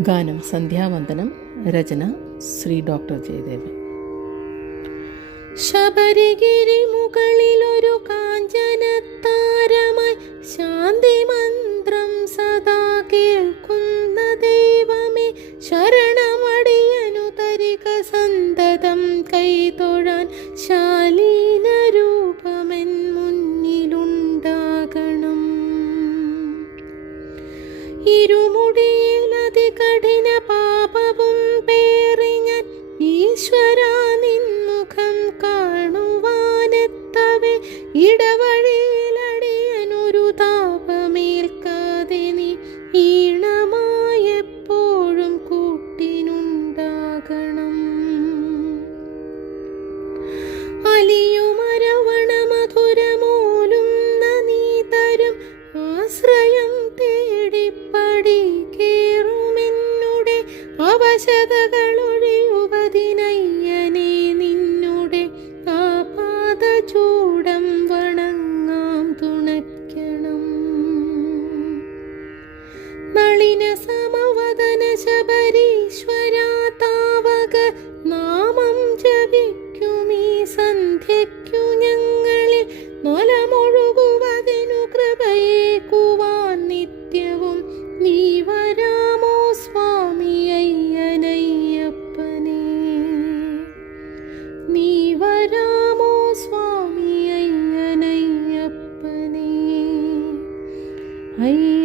ഗാനം സന്ധ്യാവന്ദനം രചന ശ്രീ ഡോക്ടർ ജയദേവൻ. ശബരിഗിരി മുകളിലൊരു കാഞ്ചനത്താരമായി ശാന്തി മന്ത്രം സദാ കേൾക്കുന്ന ദൈവമേ ശരണമടിയനു തരിക സന്തതം കൈതൊഴാൻ ശാലീന രൂപമെൻ മുന്നിലുണ്ടാകണം. ഇരുമുടിയിലതി കഠിന പാപവും പേറി ഞാൻ ഈശ്വര നിൻമുഖം കാണുവാനെത്തവേ. ഇടവഴിയിലടിയനൊരു ആശതകളൊഴിയുവതിനയ്യനെ നിന്നുടെ ആ പാദചൂടം വണങ്ങാം തുണയ്ക്കണം. നളിന Aí